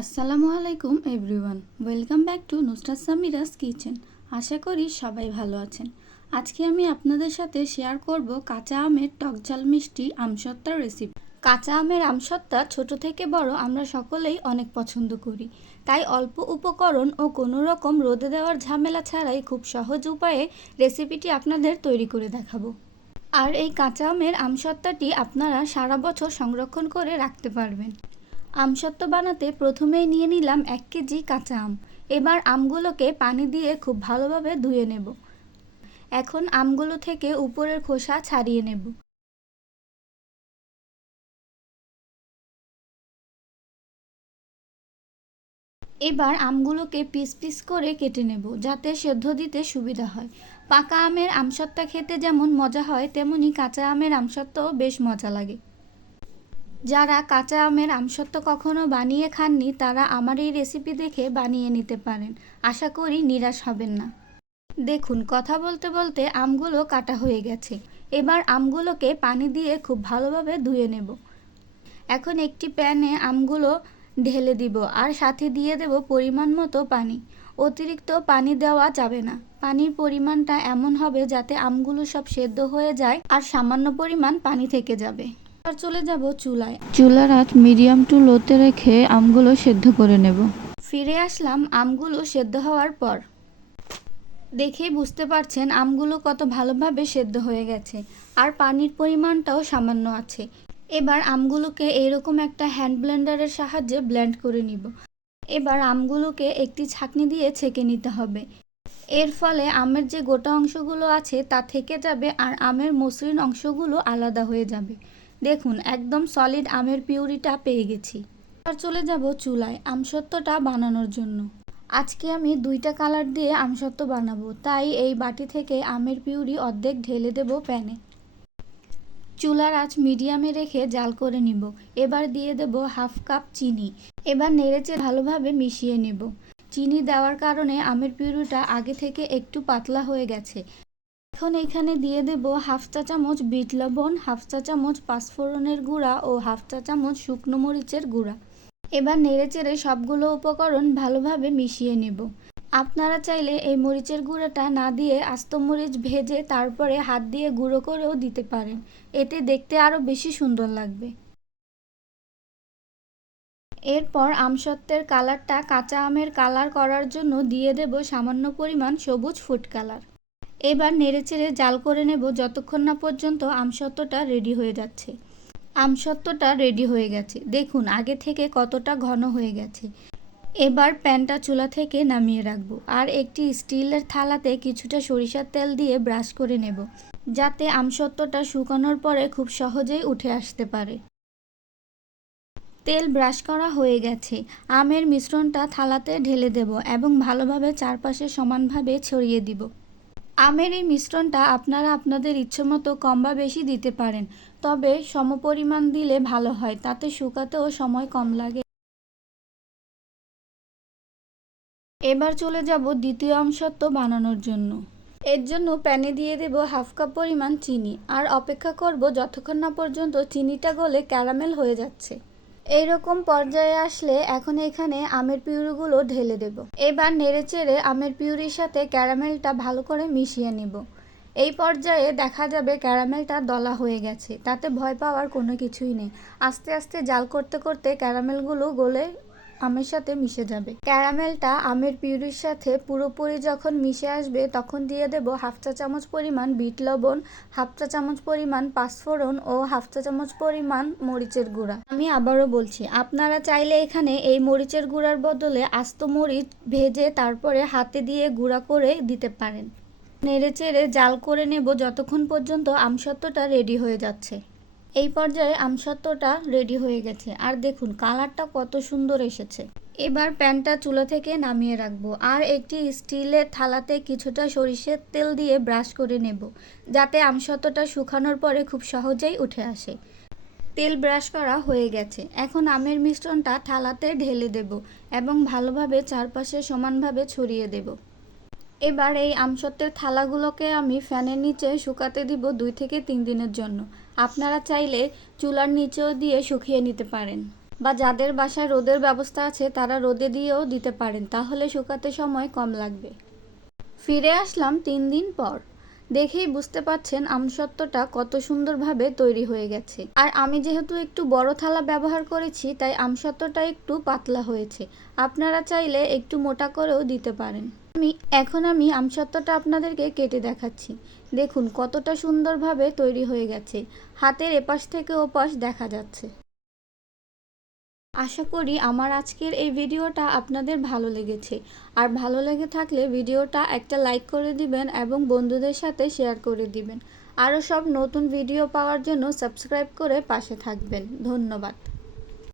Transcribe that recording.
আসসালামু আলাইকুম everyone, welcome back to Nusrat Samira's kitchen. আশা করি সবাই ভালো আছেন। আজকে আমি আপনাদের সাথে শেয়ার করব কাঁচা আমের টকঝাল মিষ্টি আমসত্ত্বার রেসিপি। কাঁচা আমের আমসত্ত্বা ছোট থেকে বড় আমরা সকলেই অনেক পছন্দ করি, তাই অল্প উপকরণ ও কোনো রকম রোদে দেওয়ার ঝামেলা ছাড়াই খুব সহজ উপায়ে রেসিপিটি আপনাদের তৈরি করে দেখাবো। আর এই কাঁচা আমের আমসত্ত্বাটি আপনারা সারা বছর সংরক্ষণ করে রাখতে পারবেন। আমসত্ত্ব বানাতে প্রথমেই নিয়ে নিলাম 1 কেজি কাঁচা আম। এবার আমগুলোকে পানি দিয়ে খুব ভালোভাবে ধুয়ে নেব। এখন আমগুলো থেকে উপরের খোসা ছাড়িয়ে নেব। এবার আমগুলোকে পিস পিস করে কেটে নেব, যাতে সেদ্ধ দিতে সুবিধা হয়। পাকা আমের আমসত্ত্বা খেতে যেমন মজা হয়, তেমনি কাঁচা আমের আমসত্ত্বাও বেশ মজা লাগে। যারা কাঁচা আমের আমসত্ত্ব কখনো বানিয়ে খাননি, তারা আমার এই রেসিপি দেখে বানিয়ে নিতে পারেন। আশা করি নিরাশ হবেন না। দেখুন, কথা বলতে বলতে আমগুলো কাটা হয়ে গেছে। এবার আমগুলোকে পানি দিয়ে খুব ভালোভাবে ধুয়ে নেব। এখন একটি প্যানে আমগুলো ঢেলে দিব আর সাথে দিয়ে দেব পরিমাণ মতো পানি। অতিরিক্ত পানি দেওয়া যাবে না। পানির পরিমাণটা এমন হবে যাতে আমগুলো সব সেদ্ধ হয়ে যায় আর সামান্য পরিমাণ পানি থেকে যাবে। এবার চলে যাব চুলায়। চুলার আঁচ মিডিয়াম টু লোতে রেখে আমগুলো সেদ্ধ করে নেব। ফিরে আসলাম আমগুলো সেদ্ধ হওয়ার পর। দেখেই বুঝতে পারছেন আমগুলো কত ভালোভাবে সেদ্ধ হয়ে গেছে আর পানির পরিমাণটাও সামান্য আছে। এবার আমগুলোকে এরকম একটা হ্যান্ড ব্লেন্ডারের সাহায্যে ব্লেন্ড করে নিব। এবার আমগুলোকে একটি ছাঁকনি দিয়ে ছেঁকে নিতে হবে। এর ফলে আমের যে গোটা অংশগুলো আছে তা থেকে যাবে আর আমের মসৃণ অংশগুলো আলাদা হয়ে যাবে। দেখুন, একদম সলিড আমের পিউরিটা পেয়ে গেছি। এবার চলে যাব চুলায় আমসত্ত্বটা বানানোর জন্য। আজকে আমি 2টা কালার দিয়ে আমসত্ত্ব বানাবো, তাই এই বাটি থেকে আমের পিউরি অর্ধেক ঢেলে দেব প্যানে। চুলার আঁচ মিডিয়ামে রেখে জাল করে নিব। এবার দিয়ে দেব হাফ কাপ চিনি। এবার নেড়েচেড়ে ভালোভাবে মিশিয়ে নেব। চিনি দেওয়ার কারণে আমের পিউরিটা আগে থেকে একটু পাতলা হয়ে গেছে। এখন এখানে দিয়ে দেব হাফ চা চামচ বিট লবণ, হাফ চা চামচ পাঁচফোড়নের গুঁড়া ও হাফ চা চামচ শুকনো মরিচের গুঁড়া। এবার নেড়েচেড়ে সবগুলো উপকরণ ভালোভাবে মিশিয়ে নেব। আপনারা চাইলে এই মরিচের গুঁড়োটা না দিয়ে আস্ত মরিচ ভেজে তারপরে হাত দিয়ে গুঁড়ো করেও দিতে পারেন। এতে দেখতে আরও বেশি সুন্দর লাগবে। এরপর আমসত্ত্বের কালারটা কাঁচা আমের কালার করার জন্য দিয়ে দেব সামান্য পরিমাণ সবুজ ফুড কালার। এবার নেড়েচেড়ে জাল করে নেব যতক্ষণ না পর্যন্ত আমসত্ত্বটা রেডি হয়ে যাচ্ছে। আমসত্ত্বটা রেডি হয়ে গেছে। দেখুন আগে থেকে কতটা ঘন হয়ে গেছে। এবার প্যানটা চুলা থেকে নামিয়ে রাখবো আর একটি স্টিলের থালাতে কিছুটা সরিষার তেল দিয়ে ব্রাশ করে নেব, যাতে আমসত্ত্বটা শুকানোর পরে খুব সহজেই উঠে আসতে পারে। তেল ব্রাশ করা হয়ে গেছে। আমের মিশ্রণটা থালাতে ঢেলে দেব এবং ভালোভাবে চারপাশে সমানভাবে ছড়িয়ে দিব। আমের এই মিশ্রণটা আপনারা আপনাদের ইচ্ছেমতো কম বা বেশি দিতে পারেন, তবে সমপরিমাণ দিলে ভালো হয়, তাতে শুকাতেও সময় কম লাগে। এবার চলে যাব দ্বিতীয় আমসত্ত্ব বানানোর জন্য। এর জন্য প্যানে দিয়ে দেব হাফ কাপ পরিমাণ চিনি আর অপেক্ষা করব যতক্ষণ না পর্যন্ত চিনিটা গলে ক্যারামেল হয়ে যাচ্ছে। এইরকম পর্যায়ে আসলে এখন এখানে আমের পিউরিগুলো ঢেলে দেব। এবার নেড়েচেড়ে আমের পিউরির সাথে ক্যারামেলটা ভালো করে মিশিয়ে নেব। এই পর্যায়ে দেখা যাবে ক্যারামেলটা দলা হয়ে গেছে। তাতে ভয় পাওয়ার কোনো কিছুই নেই। আস্তে আস্তে জাল করতে করতে ক্যারামেলগুলো গলে আমের সাথে মিশে যাবে। ক্যারামেলটা আমের পিউরির সাথে পুরোপুরি যখন মিশে আসবে তখন দিয়ে দেব হাফ চা চামচ পরিমাণ বিট লবণ, হাফ চা চামচ পরিমাণ পাঁচফোড়ন ও হাফ চা চামচ পরিমাণ মরিচের গুঁড়া। আমি আবারও বলছি, আপনারা চাইলে এখানে এই মরিচের গুঁড়ার বদলে আস্ত মরিচ ভেজে তারপরে হাতে দিয়ে গুঁড়া করে দিতে পারেন। নেড়েচেড়ে জাল করে নেব যতক্ষণ পর্যন্ত আমসত্ত্বটা রেডি হয়ে যাচ্ছে। এই পর্যায়ে আমসত্ত্বটা রেডি হয়ে গেছে আর দেখুন কালারটা কত সুন্দর এসেছে। এবার প্যানটা চুলা থেকে নামিয়ে রাখবো আর একটি স্টিলের থালাতে কিছুটা সরিষার তেল দিয়ে ব্রাশ করে নেব, যাতে আমসত্ত্বটা শুকানোর পরে খুব সহজেই উঠে আসে। তেল ব্রাশ করা হয়ে গেছে। এখন আমের মিশ্রণটা থালাতে ঢেলে দেব এবং ভালোভাবে চারপাশে সমানভাবে ছড়িয়ে দেব। এবার এই আমসত্ত্বের থালাগুলোকে আমি ফ্যানের নিচে শুকাতে দিব 2 থেকে 3 দিনের জন্য। আপনারা চাইলে চুলার নিচেও দিয়ে শুকিয়ে নিতে পারেন। বা যাদের বাসায় রোদের ব্যবস্থা আছে তারা রোদে দিয়েও দিতে পারেন, তাহলে শুকাতে সময় কম লাগবে। ফিরে আসলাম 3 দিন পর। দেখেই বুঝতে পারছেন আমসত্ত্বটা কত সুন্দরভাবে তৈরি হয়ে গেছে। আর আমি যেহেতু একটু বড় থালা ব্যবহার করেছি তাই আমসত্ত্বটা একটু পাতলা হয়েছে। আপনারা চাইলে একটু মোটা করেও দিতে পারেন। এখন আমি আমসত্ত্বটা আপনাদেরকে কেটে দেখাচ্ছি। দেখুন কতটা সুন্দরভাবে তৈরি হয়ে গেছে, হাতের এপাশ থেকে ওপাশ দেখা যাচ্ছে। আশা করি আমার আজকের এই ভিডিওটা আপনাদের ভালো লেগেছে। আর ভালো লেগে থাকলে ভিডিওটা একটা লাইক করে দিবেন এবং বন্ধুদের সাথে শেয়ার করে দিবেন। আরও সব নতুন ভিডিও পাওয়ার জন্য সাবস্ক্রাইব করে পাশে থাকবেন। ধন্যবাদ।